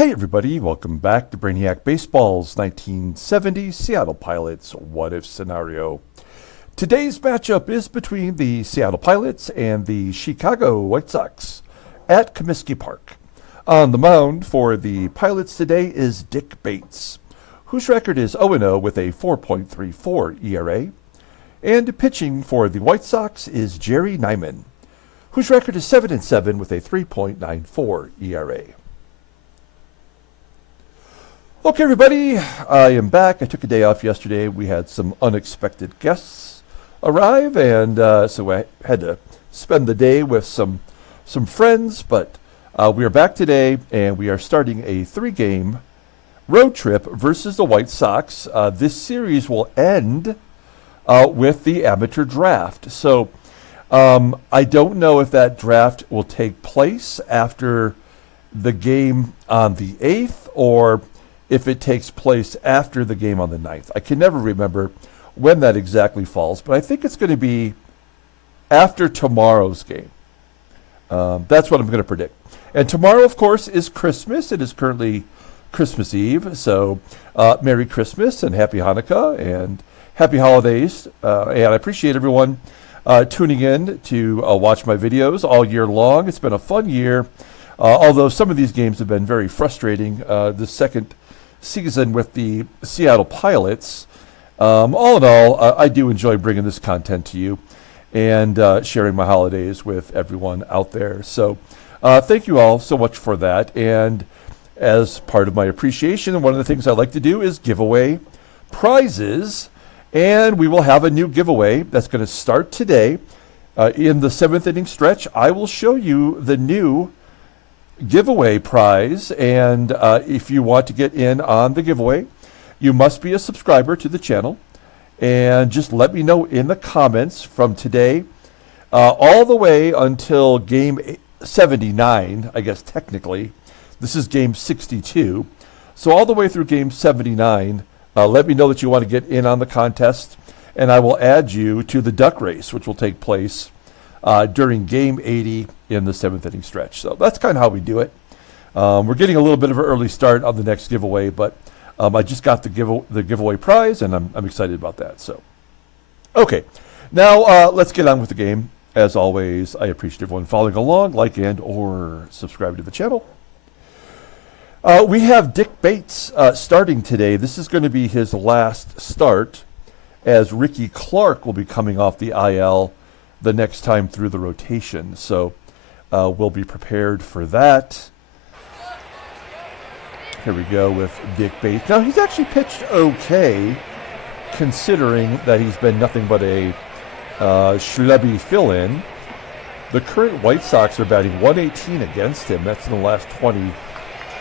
Hey everybody, welcome back to Brainiac Baseball's 1970 Seattle Pilots What If Scenario. Today's matchup is between the Seattle Pilots and the Chicago White Sox at Comiskey Park. On the mound for the Pilots today is Dick Bates, whose record is 0-0 with a 4.34 ERA. And pitching for the White Sox is Jerry Nyman, whose record is 7-7 with a 3.94 ERA. Okay, everybody, I am back. I took a day off yesterday. We had some unexpected guests arrive, and so I had to spend the day with some friends, but we are back today, and we are starting a 3-game road trip versus the White Sox. This series will end with the amateur draft. So I don't know if that draft will take place after the game on the 8th or if it takes place after the game on the 9th. I can never remember when that exactly falls, but I think it's going to be after tomorrow's game. That's what I'm going to predict. And tomorrow, of course, is Christmas. It is currently Christmas Eve, so Merry Christmas and Happy Hanukkah and Happy Holidays. And I appreciate everyone tuning in to watch my videos all year long. It's been a fun year, although some of these games have been very frustrating. The second season with the Seattle Pilots. All in all, I do enjoy bringing this content to you and sharing my holidays with everyone out there. So thank you all so much for that. And as part of my appreciation, one of the things I like to do is give away prizes. And we will have a new giveaway that's going to start today. In the 7th inning stretch, I will show you the new giveaway prize, and if you want to get in on the giveaway, you must be a subscriber to the channel, and just let me know in the comments from today all the way until game 79. I guess technically this is game 62, so all the way through game 79, let me know that you want to get in on the contest, and I will add you to the duck race, which will take place during game 80 in the 7th inning stretch. So that's kind of how we do it. We're getting a little bit of an early start on the next giveaway, but I just got the giveaway prize, and I'm excited about that. So, okay, now let's get on with the game. As always, I appreciate everyone following along, like or subscribe to the channel. We have Dick Bates starting today. This is going to be his last start, as Ricky Clark will be coming off the IL the next time through the rotation. So we'll be prepared for that. Here we go with Dick Bates. Now, he's actually pitched okay, considering that he's been nothing but a schlubby fill-in. The current White Sox are batting .118 against him. That's in the last 20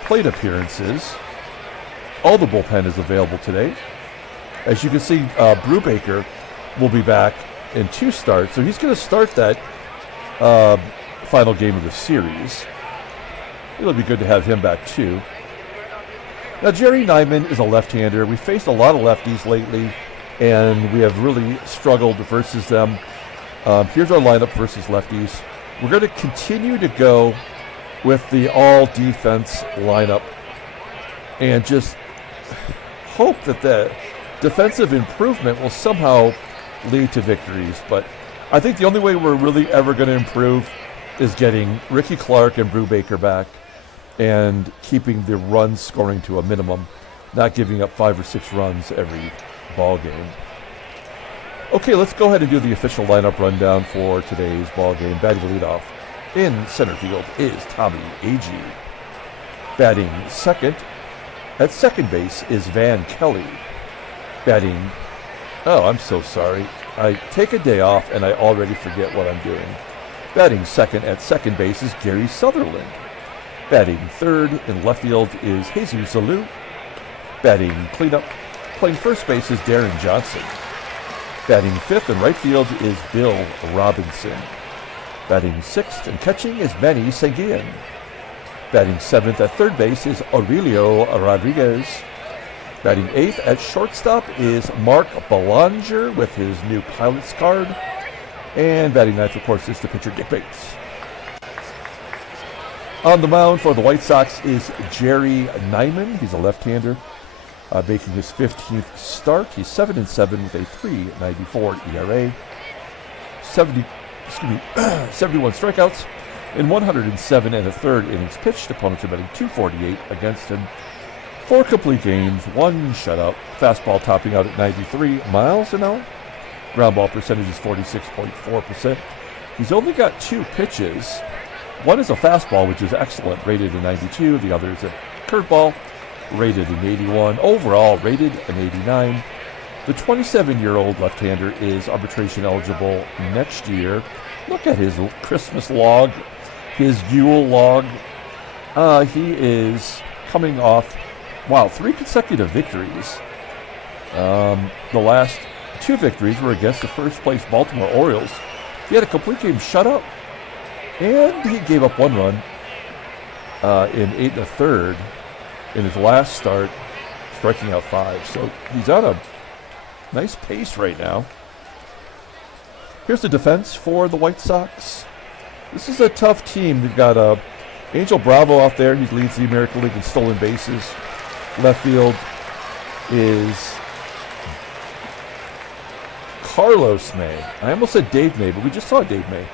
plate appearances. All the bullpen is available today. As you can see, Brubaker will be back in 2 starts, so he's going to start that final game of the series. It'll be good to have him back too. Now, Jerry Nyman is a left-hander. We faced a lot of lefties lately, and we have really struggled versus them. Here's our lineup versus lefties. We're going to continue to go with the all-defense lineup and just hope that the defensive improvement will somehow lead to victories. But I think the only way we're really ever going to improve is getting Ricky Clark and Brubaker back and keeping the run scoring to a minimum, not giving up 5 or 6 runs every ball game. Okay, let's go ahead and do the official lineup rundown for today's ball game. Batting leadoff in center field is Tommie, AGEE. Batting second at second base is Van Kelly. Batting, oh, I'm so sorry. I take a day off and I already forget what I'm doing. Batting second at second base is Gary Sutherland. Batting third in left field is Jesus ALOU. Batting cleanup, playing first base is Deron Johnson. Batting fifth in right field is Bill Robinson. Batting sixth and catching is Manny SANGUILLEN. Batting seventh at third base is Aurelio Rodriguez. Batting eighth at shortstop is Mark Belanger with his new Pilot's card. And batting ninth, of course, is the pitcher Dick Bates. On the mound for the White Sox is Jerry Nyman. He's a left-hander, making his 15th start. He's 7-7 with a 3.94 ERA, 71 strikeouts in 107 and a third innings pitched. Opponents are batting .248 against him. 4 complete games, 1 shutout. Fastball topping out at 93 miles an hour. Ground ball percentage is 46.4%. He's only got 2 pitches. One is a fastball, which is excellent, rated in 92. The other is a curveball, rated in 81. Overall, rated an 89. The 27-year-old left-hander is arbitration eligible next year. Look at his Christmas log, his Yule log. He is coming off, 3 consecutive victories. The last 2 victories were against the first-place Baltimore Orioles. He had a complete game shutout, and he gave up 1 run in 8 1/3 in his last start, striking out 5. So he's on a nice pace right now. Here's the defense for the White Sox. This is a tough team. They've got Angel Bravo out there. He leads the American League in stolen bases. Left field is Carlos May. I almost said Dave May, but we just saw Dave May.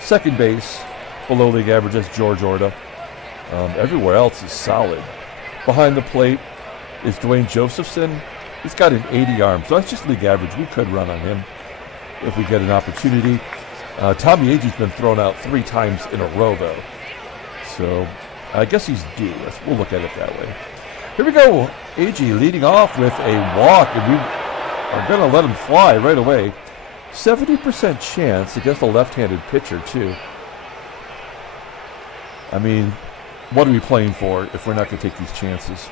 Second base, below league average, is George ORTA. Everywhere else is solid. Behind the plate is Duane Josephson. He's got an 80 arm, so that's just league average. We could run on him if we get an opportunity. Tommie AGEE's been thrown out 3 times in a row, though. So I guess he's due. We'll look at it that way. Here we go. AGEE leading off with a walk, and we are going to let him fly right away. 70% chance against a left-handed pitcher, too. I mean, what are we playing for if we're not going to take these chances?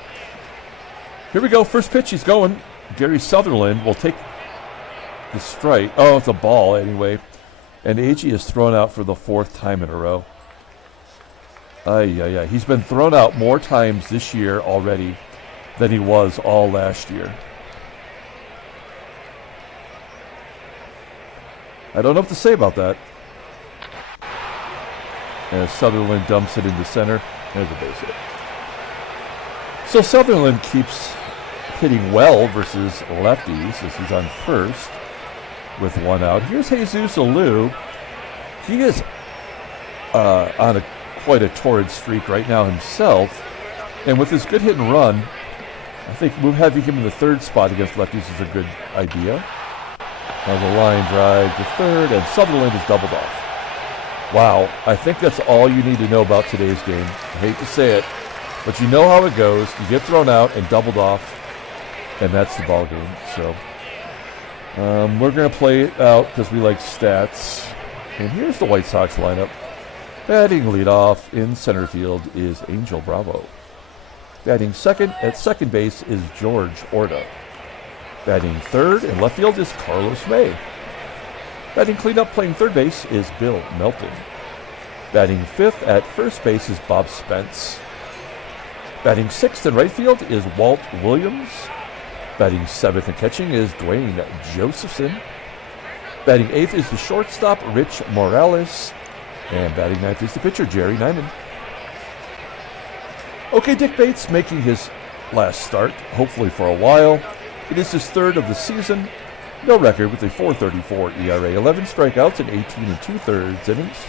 Here we go. First pitch, he's going. Gary Sutherland will take the strike. Oh, it's a ball anyway. And AGEE is thrown out for the 4th time in a row. He's been thrown out more times this year already than he was all last year. I don't know what to say about that. As Sutherland dumps it into center. There's a base hit. So Sutherland keeps hitting well versus lefties as he's on first with 1 out. Here's Jesus ALOU. He is on quite a torrid streak right now himself. And with his good hit and run, I think having him in the 3rd spot against lefties is a good idea. Now the line drive to 3rd, and Sutherland is doubled off. Wow, I think that's all you need to know about today's game. I hate to say it, but you know how it goes. You get thrown out and doubled off, and that's the ball game. So we're going to play it out because we like stats. And here's the White Sox lineup. Batting leadoff in center field is Angel Bravo. Batting second at second base is George ORTA. Batting third in left field is Carlos May. Batting cleanup playing third base is Bill Melton. Batting fifth at first base is Bob Spence. Batting sixth in right field is Walt Williams. Batting seventh and catching is Duane Josephson. Batting eighth is the shortstop, Rich Morales. And batting ninth is the pitcher, Jerry Nyman. Okay, Dick Bates making his last start, hopefully for a while. It is his third of the season. No record with a .434 ERA, 11 strikeouts in 18 2/3 innings.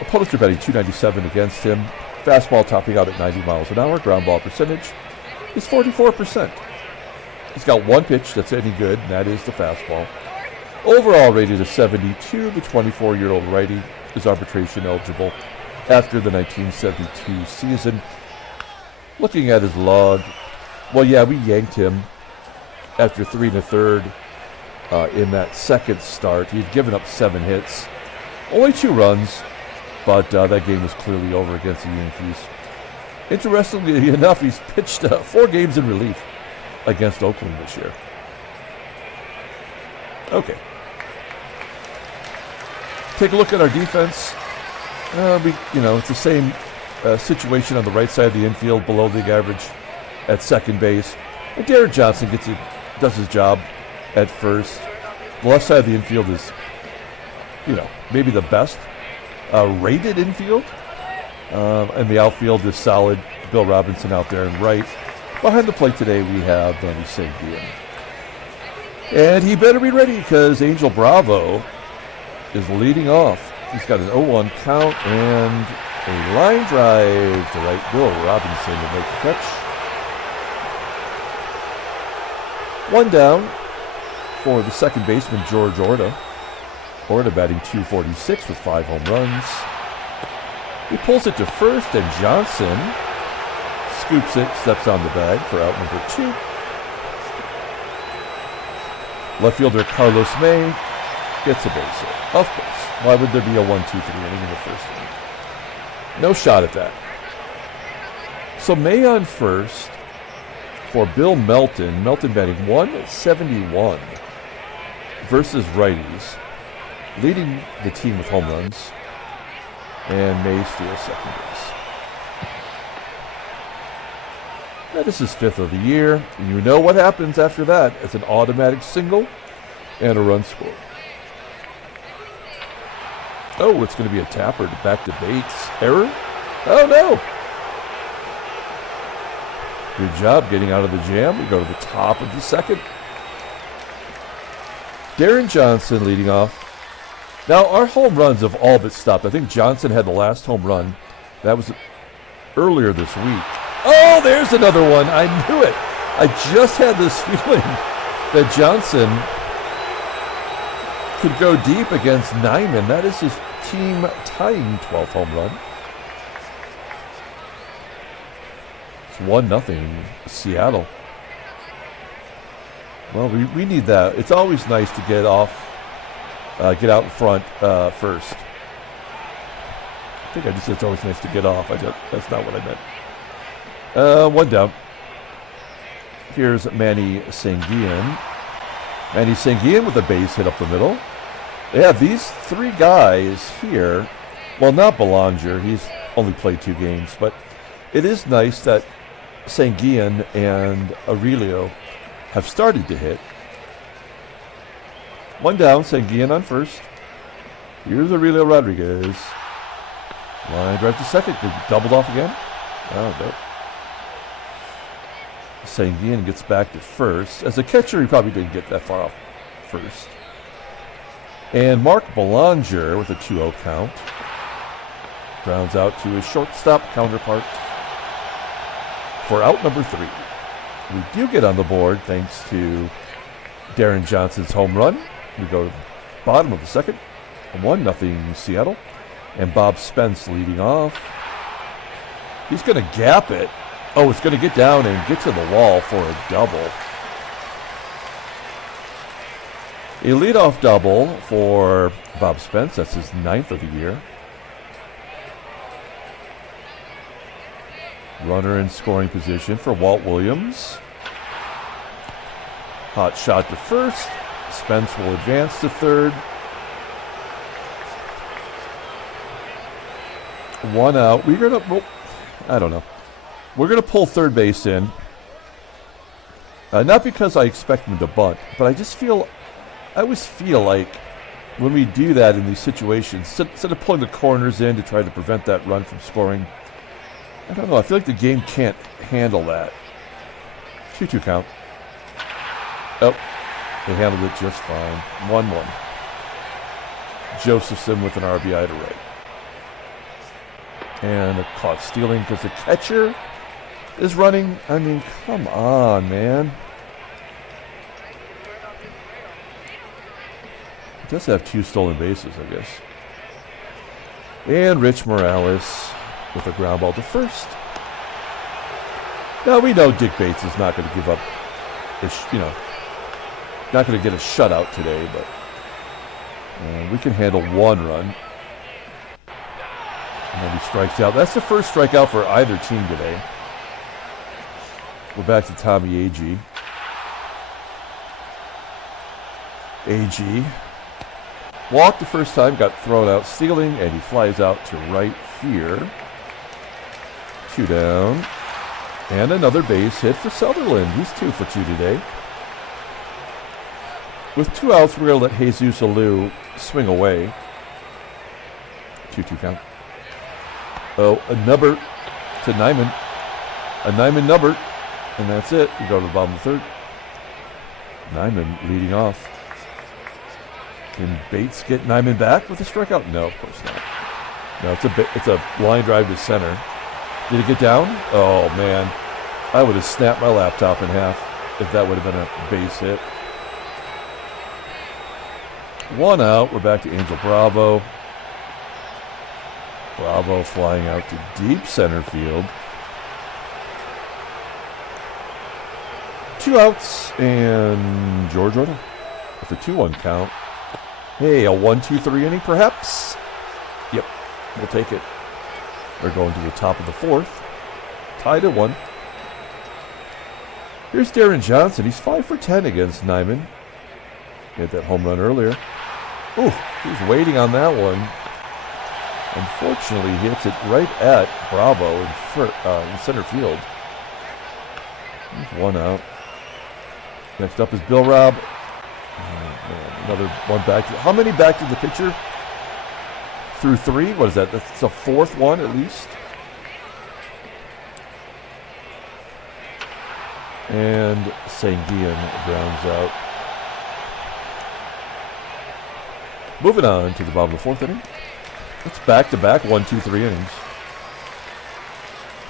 Opponents are batting .297 against him. Fastball topping out at 90 miles an hour. Ground ball percentage is 44%. He's got one pitch that's any good, and that is the fastball. Overall rated a 72. The 24-year-old righty is arbitration eligible after the 1972 season. Looking at his log, well, yeah, we yanked him after 3 1/3 in that second start. He'd given up 7 hits, only 2 runs, but that game was clearly over against the Yankees. Interestingly enough, he's pitched 4 games in relief against Oakland this year. Okay. Take a look at our defense. It's the same situation on the right side of the infield, below league average at second base. And Deron Johnson does his job at first. The left side of the infield is, maybe the best rated infield And the outfield is solid. Bill Robinson out there and right. Behind the plate today, we have Manny Sanguillen. And he better be ready because Angel Bravo is leading off. He's got an 0-1 count and a line drive to right. Bill Robinson to make the catch. One down for the second baseman, George ORTA. ORTA batting .246 with 5 home runs. He pulls it to first, and Johnson scoops it, steps on the bag for out number 2. Left fielder Carlos May gets a base hit. Of course. Why would there be a 1-2-3 inning in the first inning? No shot at that. So May on first for Bill Melton. Melton batting .171 versus righties, leading the team with home runs. And May steals second base. That is his 5th of the year. And you know what happens after that. It's an automatic single and a run scored. Oh, it's going to be a tapper back to Bates. Error? Oh, no. Good job getting out of the jam. We go to the top of the second. Deron Johnson leading off. Now, our home runs have all but stopped. I think Johnson had the last home run. That was earlier this week. Oh, there's another one. I knew it. I just had this feeling that Johnson could go deep against Nyman. That is his team tying 12th home run. It's 1-0 Seattle. Well, we need that. It's always nice to get out in front first. I think I just said it's always nice to get off. That's not what I meant. One down. Here's Manny Sanguillen. Manny Sanguillen with a base hit up the middle. They have these 3 guys here. Well, not Belanger. He's only played 2 games. But it is nice that Sanguillen and Aurelio have started to hit. One down, Sanguillen on first. Here's Aurelio Rodriguez. Line drive to second. Doubled off again. Oh, no. Sanguillen gets back to first. As a catcher, he probably didn't get that far off first. And Mark Belanger with a 2-0 count. Grounds out to his shortstop counterpart for out number 3. We do get on the board thanks to Deron Johnson's home run. We go to the bottom of the second. 1-0 Seattle. And Bob Spence leading off. He's going to gap it. Oh, it's going to get down and get to the wall for a double. A leadoff double for Bob Spence. That's his 9th of the year. Runner in scoring position for Walt Williams. Hot shot to first. Spence will advance to third. 1 out. We're going to, I don't know. We're going to pull third base in. Not because I expect him to bunt, but I always feel like when we do that in these situations, instead of pulling the corners in to try to prevent that run from scoring, I don't know. I feel like the game can't handle that. 2-2 count. Oh, they handled it just fine. 1-1. Josephson with an RBI to right. And a caught stealing because the catcher is running. I mean, come on, man. He does have 2 stolen bases, I guess. And Rich Morales with a ground ball to first. Now, we know Dick Bates is not going to give up, not going to get a shutout today, but we can handle 1 run. And then he strikes out. That's the first strikeout for either team today. We're back to Tommie AGEE. AGEE walked the first time, got thrown out stealing, and he flies out to right here. 2 down. And another base hit for Sutherland. He's 2 for 2 today. With 2 outs, we're going to let Jesus ALOU swing away. 2-2 count. Oh, a number to Nyman. A Nyman number. And that's it. We go to the bottom of the third. Nyman leading off. Can Bates get Nyman back with a strikeout? No, of course not. No, it's a line drive to center. Did it get down? Oh, man. I would have snapped my laptop in half if that would have been a base hit. 1 out. We're back to Angel Bravo. Bravo flying out to deep center field. 2 outs and George Orta with a 2-1 count. Hey, a 1-2-3 inning perhaps? Yep, we'll take it. We're going to the top of the 4th. Tied at 1. Here's Deron Johnson. He's 5 for 10 against Nyman. He had that home run earlier. Ooh, he's waiting on that one. Unfortunately, he hits it right at Bravo in center field. There's 1 out. Next up is Bill Robb. Oh, man, another one back. How many back to the pitcher? Through 3? What is that? That's the 4th one at least. And SANGUILLEN grounds out. Moving on to the bottom of the 4th inning. It's back-to-back 1-2-3 innings.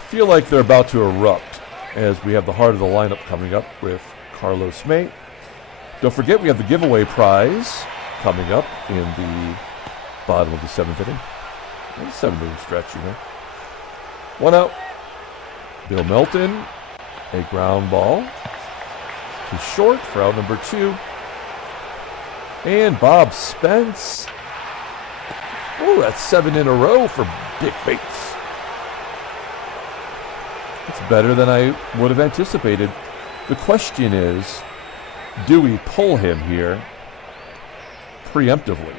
Feel like they're about to erupt as we have the heart of the lineup coming up with Carlos May. Don't forget we have the giveaway prize coming up in the bottom of the 7th inning. It's a 7-inning stretch, you know. 1 out. Bill Melton, a ground ball to short for out number 2. And Bob Spence. Oh, that's 7 in a row for Dick Bates. It's better than I would have anticipated. The question is, do we pull him here preemptively?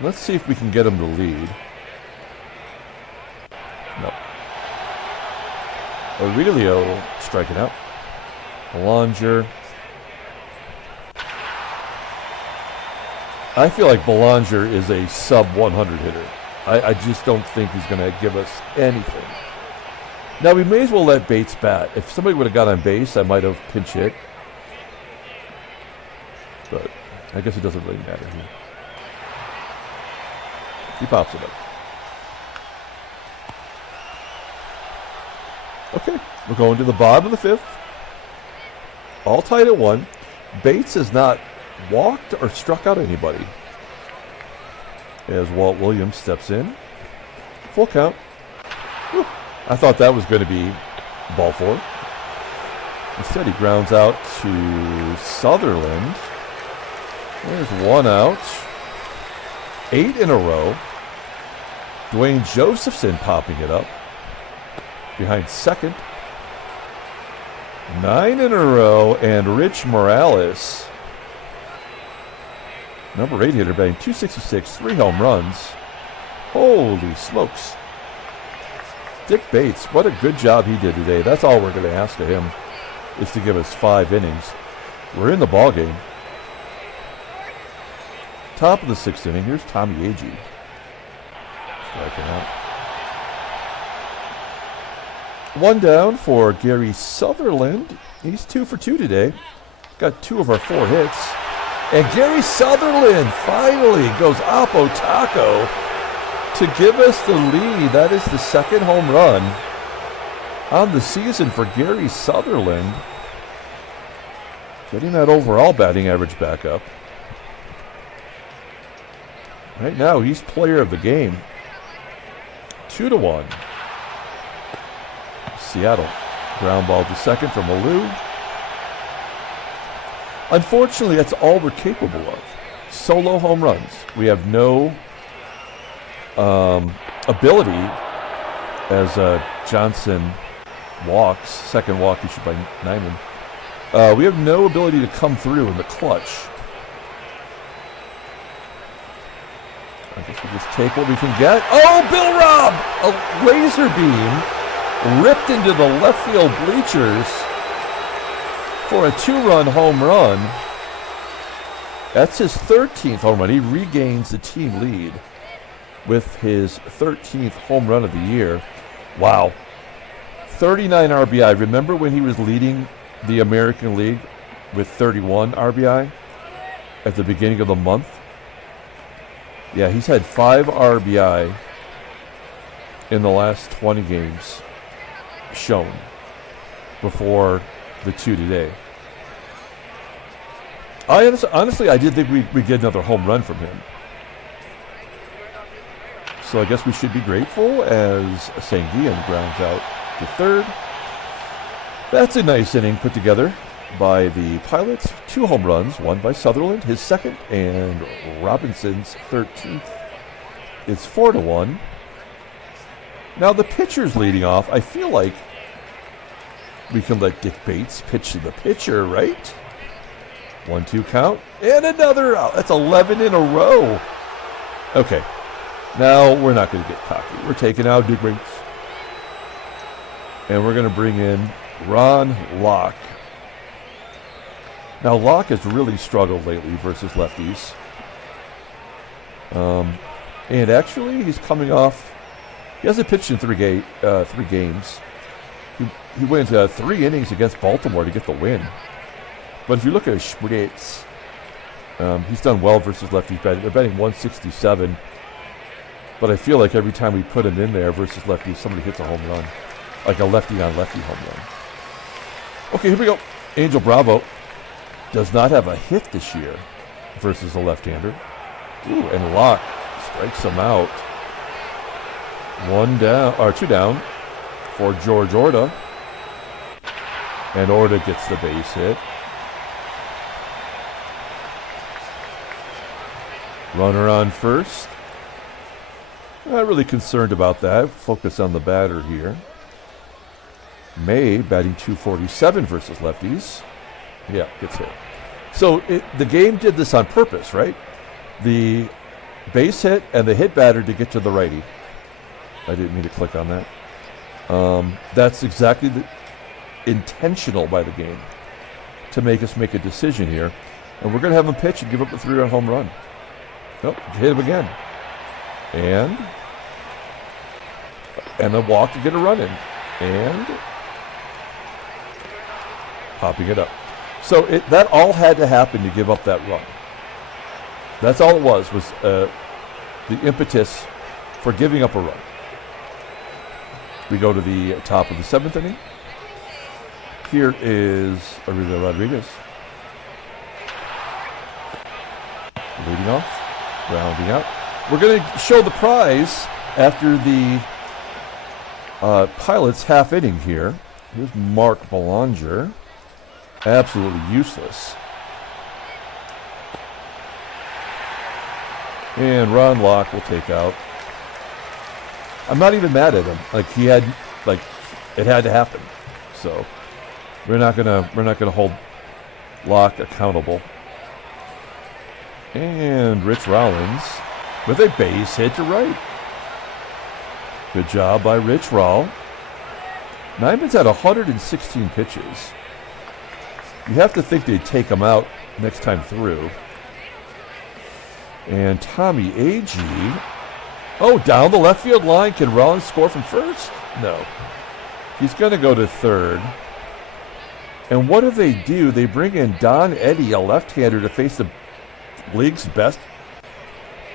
Let's see if we can get him to lead. No. Aurelio striking out. Belanger. I feel like Belanger is a sub-100 hitter. I just don't think he's going to give us anything. Now, we may as well let Bates bat. If somebody would have got on base, I might have pinch hit. But I guess it doesn't really matter here. He pops it up. Okay, we're going to the bottom of the 5th. All tied at 1. Bates has not walked or struck out anybody. As Walt Williams steps in. Full count. Whew. I thought that was going to be ball 4. Instead, he grounds out to Sutherland. There's 1 out. 8 in a row. Duane Josephson popping it up. Behind second. 9 in a row. And Rich Morales, number 8 hitter, batting .266, 3 home runs. Holy smokes. Dick Bates, what a good job he did today. That's all we're going to ask of him, is to give us 5 innings. We're in the ball game. Top of the 6th inning. Here's Tommie AGEE. Striking out. 1 down for Gary Sutherland. He's 2 for 2 today. Got 2 of our 4 hits. And Gary Sutherland finally goes Oppo Taco to give us the lead. That is the 2nd home run on the season for Gary Sutherland. Getting that overall batting average back up. Right now, he's player of the game. 2-1. Seattle. Ground ball to second from ALOU. Unfortunately, that's all we're capable of. Solo home runs. We have no ability as Johnson walks. Second walk issued by Nyman. We have no ability to come through in the clutch. I guess we'll just take what we can get. Oh, Bill Robb! A laser beam ripped into the left field bleachers for a 2-run home run. That's his 13th home run. He regains the team lead. with his 13th home run of the year. Wow. 39 RBI. Remember when he was leading the American League with 31 RBI at the beginning of the month? Yeah, he's had 5 RBI in the last 20 games shown before the 2 today. Honestly, I did think we'd get another home run from him. So I guess we should be grateful as SANGUILLEN grounds out to third. That's a nice inning put together by the Pilots. 2 home runs, one by Sutherland, his second, and Robinson's 13th. It's 4-1. Now the pitcher's leading off. I feel like we can let Dick Bates pitch to the pitcher, right? 1-2 count, and another out. That's 11 in a row. Okay, now we're not going to get cocky. We're taking out Dick Bates. And we're going to bring in Ron Locke. Now, Locke has really struggled lately versus lefties. And actually, he's coming off. He hasn't pitched in 3 games. He went 3 innings against Baltimore to get the win. But if you look at his splits, he's done well versus lefties. They're betting 167. But I feel like every time we put him in there versus lefties, somebody hits a home run. Like a lefty-on-lefty home run. Okay, here we go. Angel Bravo does not have a hit this year versus a left-hander. Ooh, and Locke strikes him out. 2 down for George ORTA. And ORTA gets the base hit. Runner on first. Not really concerned about that. Focus on the batter here. May batting .247 versus lefties. Yeah, gets hit. So the game did this on purpose, right? The base hit and the hit batter to get to the righty. I didn't mean to click on that. That's exactly intentional by the game to make us make a decision here. And we're going to have him pitch and give up a 3-run home run. Nope, hit him again. And a walk to get a run in. And popping it up. So that all had to happen to give up that run. That's all it was the impetus for giving up a run. We go to the top of the 7th inning. Here is Aurelio Rodriguez. Leading off, rounding out. We're going to show the prize after the Pilots half inning here. Here's Mark Belanger. Absolutely useless. And Ron Locke will take out. I'm not even mad at him. It had to happen. So we're not gonna hold Locke accountable. And Rich Rollins with a base hit to right. Good job by Rich Roll. Nyman's had 116 pitches. You have to think they'd take him out next time through. And Tommie AGEE. Oh, down the left field line. Can Rollins score from first? No. He's going to go to third. And what do? They bring in Don Eddy, a left-hander, to face the league's best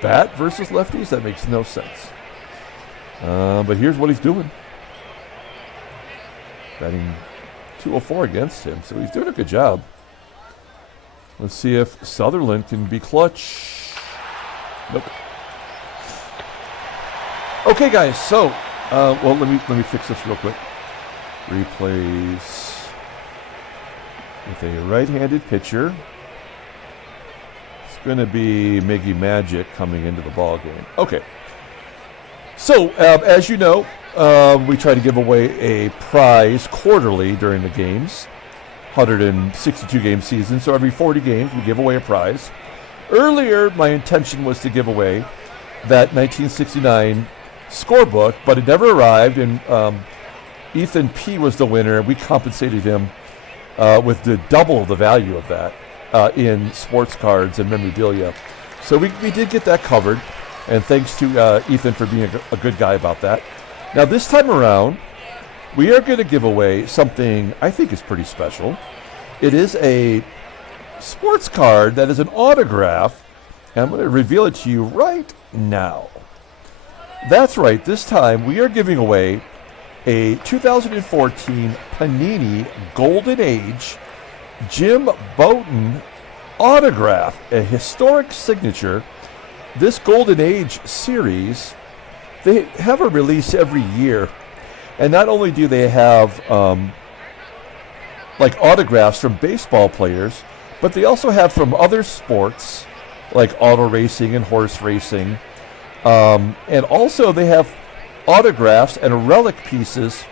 bat versus lefties? That makes no sense. But here's what he's doing. Batting .204 against him, so he's doing a good job. Let's see if Sutherland can be clutch. Nope. Okay, guys. So, well, let me fix this real quick. Replace with a right-handed pitcher. It's going to be Miggy Magic coming into the ball game. Okay. So, as you know, we try to give away a prize quarterly during the games. 162-game season, so every 40 games we give away a prize. Earlier, my intention was to give away that 1969 scorebook, but it never arrived, and Ethan P. was the winner. We compensated him with the double the value of that in sports cards and memorabilia. So we did get that covered. And thanks to Ethan for being a good guy about that. Now, this time around, we are going to give away something I think is pretty special. It is a sports card that is an autograph, and I'm going to reveal it to you right now. That's right. This time, we are giving away a 2014 Panini Golden Age Jim Bouton autograph, a historic signature. This Golden Age series, they have a release every year. And not only do they have like autographs from baseball players, but they also have from other sports like auto racing and horse racing. And also they have autographs and relic pieces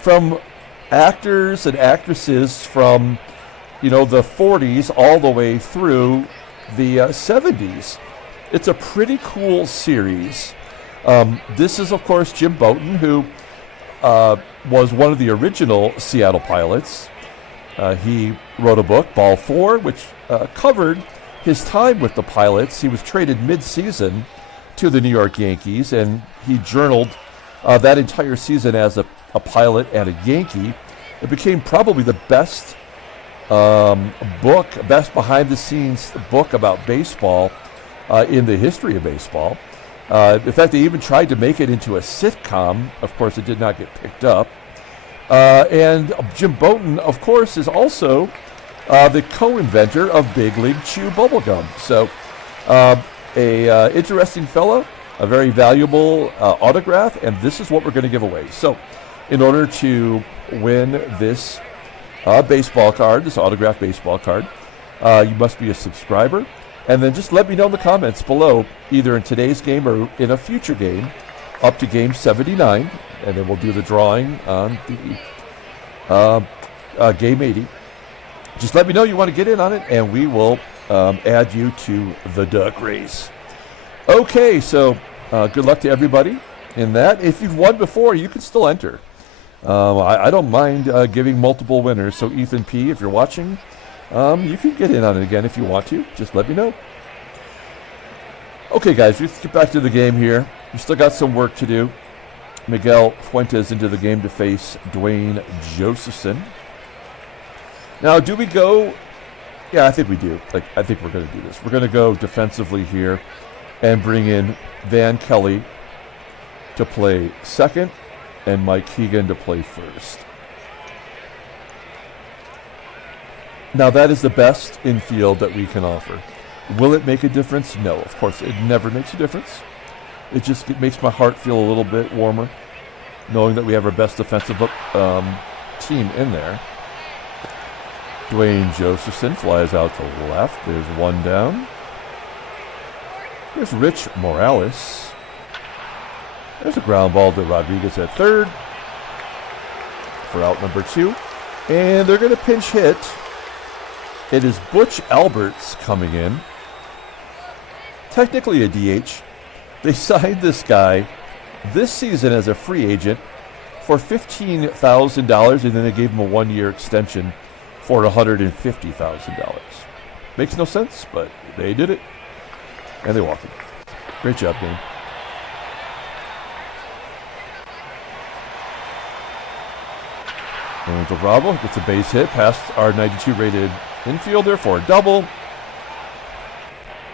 from actors and actresses from, the 40s all the way through the 70s. It's a pretty cool series. This is, of course, Jim Bouton, who was one of the original Seattle Pilots. He wrote a book, Ball 4, which covered his time with the Pilots. He was traded mid-season to the New York Yankees, and he journaled that entire season as a Pilot and a Yankee. It became probably the best best behind-the-scenes book about baseball in the history of baseball. In fact, they even tried to make it into a sitcom. Of course, it did not get picked up. And Jim Bouton, of course, is also the co-inventor of Big League Chew bubblegum. So, a interesting fellow, a very valuable autograph, and this is what we're going to give away. So, in order to win this baseball card, this autographed baseball card, you must be a subscriber. And then just let me know in the comments below, either in today's game or in a future game, up to game 79, and then we'll do the drawing on the game 80. Just let me know you want to get in on it, and we will add you to the duck race. Okay, so good luck to everybody in that. If you've won before, you can still enter. I don't mind giving multiple winners, so Ethan P., if you're watching, you can get in on it again if you want to. Just let me know. Okay, guys, let's get back to the game here. We still got some work to do. Miguel Fuentes into the game to face Duane Josephson. Now, do we go? Yeah, I think we do. I think we're going to do this. We're going to go defensively here and bring in Van Kelly to play second and Mike Keegan to play first. Now, that is the best infield that we can offer. Will it make a difference? No, of course, it never makes a difference. It makes my heart feel a little bit warmer, knowing that we have our best defensive team in there. Duane Josephson flies out to the left. There's one down. Here's Rich Morales. There's a ground ball to Rodriguez at third for out number 2. And they're going to pinch hit. It is Butch Alberts coming in. Technically a DH. They signed this guy this season as a free agent for $15,000, and then they gave him a 1-year extension for $150,000. Makes no sense, but they did it. And they walked him. Great job, game. And Bravo gets a base hit past our 92 rated infielder for a double.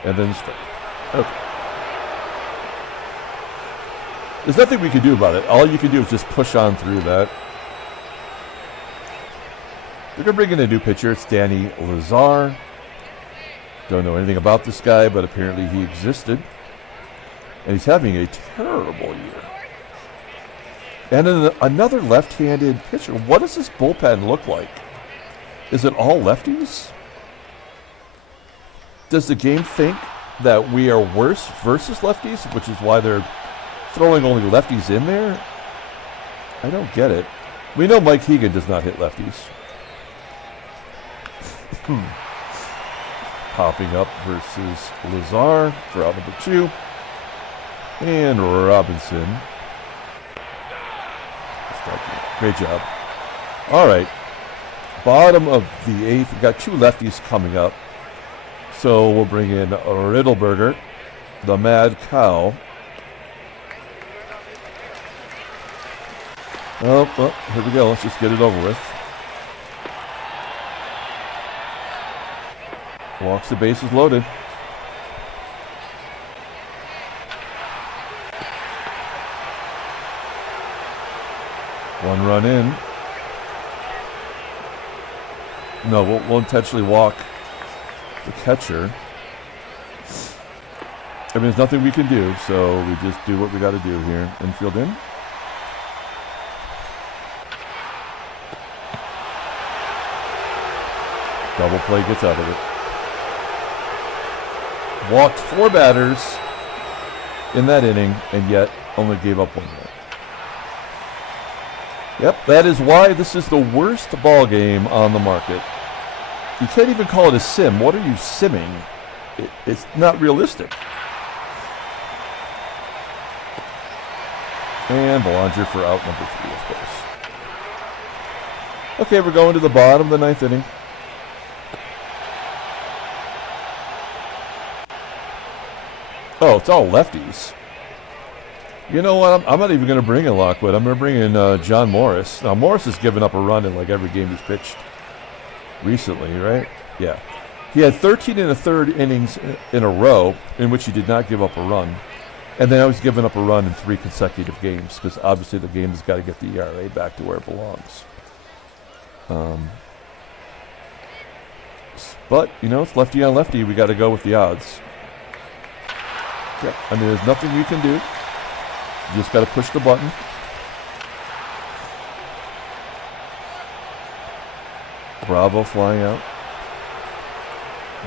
And then strike. Okay. There's nothing we can do about it. All you can do is just push on through that. They're going to bring in a new pitcher. It's Danny Lazar. Don't know anything about this guy, but apparently he existed. And he's having a terrible year. And then another left-handed pitcher. What does this bullpen look like? Is it all lefties? Does the game think that we are worse versus lefties, which is why they're throwing only lefties in there? I don't get it. We know Mike Keegan does not hit lefties. Popping up versus Lazar for out number 2. And Robinson. Great job. All right. Bottom of the 8th. We've got 2 lefties coming up. So we'll bring in Riddleberger. the Mad Cow. Oh, well, here we go. Let's just get it over with. Walks the bases loaded. One run in. No, we'll intentionally walk the catcher. I mean, there's nothing we can do, so we just do what we got to do here. Infield in. Double play gets out of it. Walked 4 batters in that inning, and yet only gave up 1 run. Yep, that is why this is the worst ball game on the market. You can't even call it a sim. What are you simming? It's not realistic. And Belanger for out number 3, of course. Okay, we're going to the bottom of the 9th inning. Oh, it's all lefties. You know what? I'm not even going to bring in Lockwood. I'm going to bring in John Morris. Now, Morris has given up a run in like every game he's pitched recently, right? Yeah. He had 13 1/3 innings in a row in which he did not give up a run. And then I was giving up a run in 3 consecutive games because obviously the game has got to get the ERA back to where it belongs. But, you know, it's lefty on lefty. We got to go with the odds. Yeah, I mean, there's nothing you can do. You just got to push the button. Bravo flying out.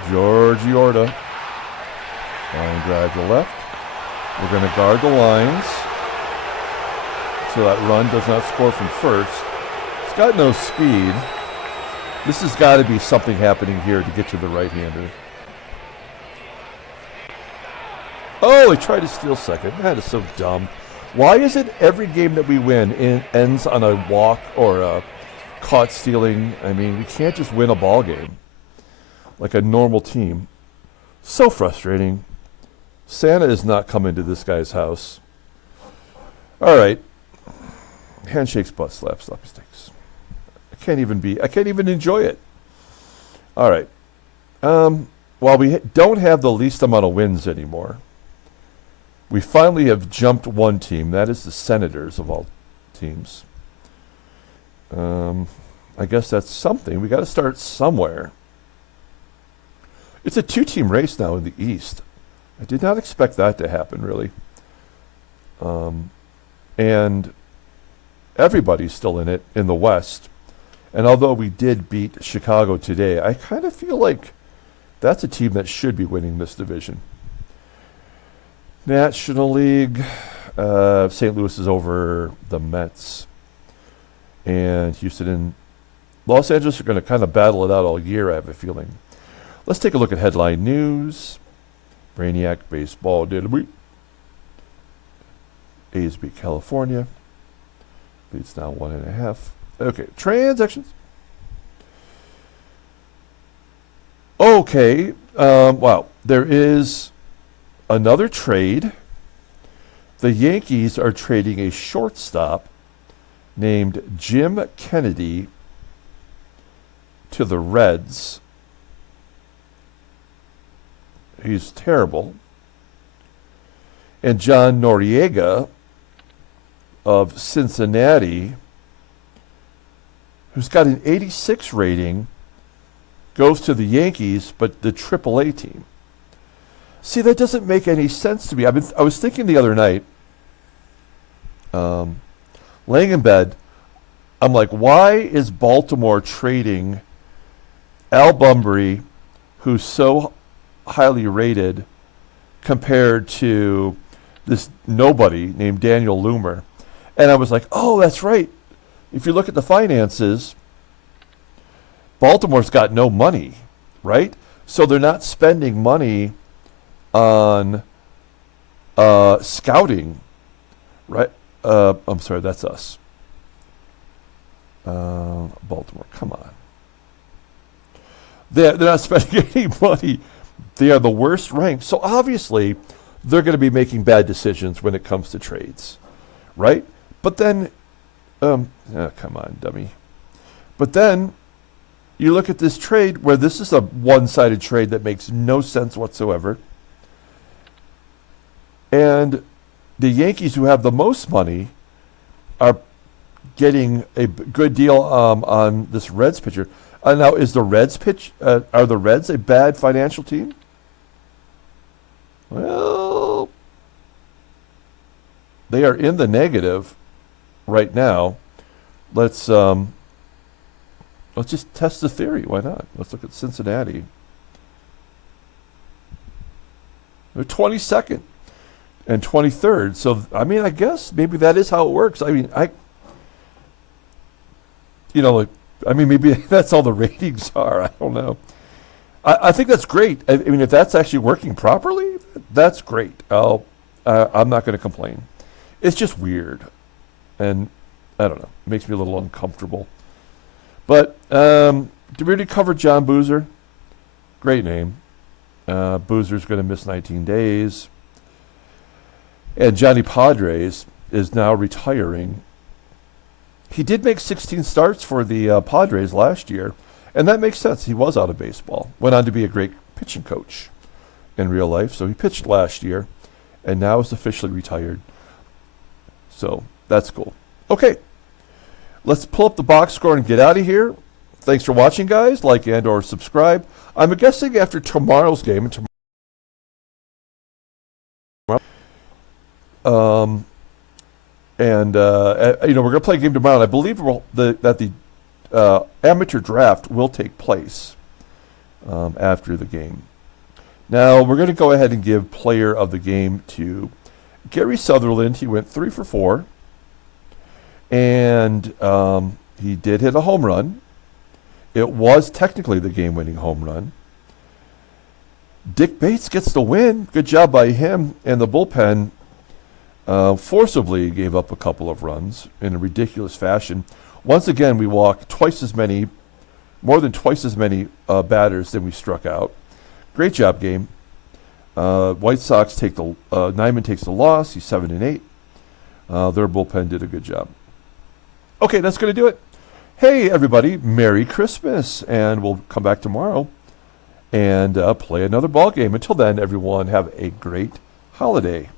Georgie ORTA. Line drive to left. We're going to guard the lines so that run does not score from first. It's got no speed. This has got to be something happening here to get to the right-hander. Oh, he tried to steal second. That is so dumb. Why is it every game that we win ends on a walk or a caught stealing? I mean, we can't just win a ball game like a normal team. So frustrating. Santa is not coming to this guy's house. All right. Handshakes, butt slaps, sloppy sticks. I can't even enjoy it. All right. While we don't have the least amount of wins anymore, we finally have jumped one team. That is the Senators of all teams. I guess that's something. We got to start somewhere. It's a 2-team race now in the East. I did not expect that to happen, really. And everybody's still in it in the West. And although we did beat Chicago today, I kind of feel like that's a team that should be winning this division. National League, St. Louis is over the Mets. And Houston and Los Angeles are going to kind of battle it out all year, I have a feeling. Let's take a look at headline news. Brainiac baseball day of the week. A's beat California. Leads now 1.5. Okay, transactions. Okay, wow. There is another trade. The Yankees are trading a shortstop named Jim Kennedy to the Reds. He's terrible. And John Noriega of Cincinnati, who's got an 86 rating, goes to the Yankees, but the AAA team. See, that doesn't make any sense to me. I was thinking the other night, laying in bed, I'm like, why is Baltimore trading Al Bunbury, who's so highly rated, compared to this nobody named Daniel Loomer? And I was like, oh, that's right. If you look at the finances, Baltimore's got no money, right? So they're not spending money on scouting, right? I'm sorry, that's us. Baltimore, come on. They're not spending any money. They are the worst ranked. So obviously, they're going to be making bad decisions when it comes to trades, right? But then, come on, dummy. But then you look at this trade where this is a one-sided trade that makes no sense whatsoever. And the Yankees, who have the most money, are getting a good deal on this Reds pitcher. Now, is the Reds are the Reds a bad financial team? Well, they are in the negative right now. Let's just test the theory. Why not? Let's look at Cincinnati. They're 22nd and 23rd. So, I mean, I guess maybe that is how it works. I mean, maybe that's all the ratings are. I don't know. I think that's great. I mean, if that's actually working properly, that's great. I'm not going to complain. It's just weird. And I don't know. It makes me a little uncomfortable. But did we already cover John Boozer? Great name. Boozer's going to miss 19 days. And Johnny Padres is now retiring. He did make 16 starts for the Padres last year, and that makes sense. He was out of baseball. Went on to be a great pitching coach in real life. So he pitched last year, and now is officially retired. So that's cool. Okay, let's pull up the box score and get out of here. Thanks for watching, guys. Like and or subscribe. I'm guessing after tomorrow's game, and we're going to play a game tomorrow. And I believe that the amateur draft will take place after the game. Now, we're going to go ahead and give player of the game to Gary Sutherland. He went 3 for 4. And he did hit a home run. It was technically the game-winning home run. Dick Bates gets the win. Good job by him. And the bullpen forcibly gave up a couple of runs in a ridiculous fashion. Once again, we walked more than twice as many batters than we struck out. Great job, game. White Sox Nyman takes the loss. He's 7-8. Their bullpen did a good job. Okay, that's going to do it. Hey, everybody, Merry Christmas. And we'll come back tomorrow and play another ball game. Until then, everyone, have a great holiday.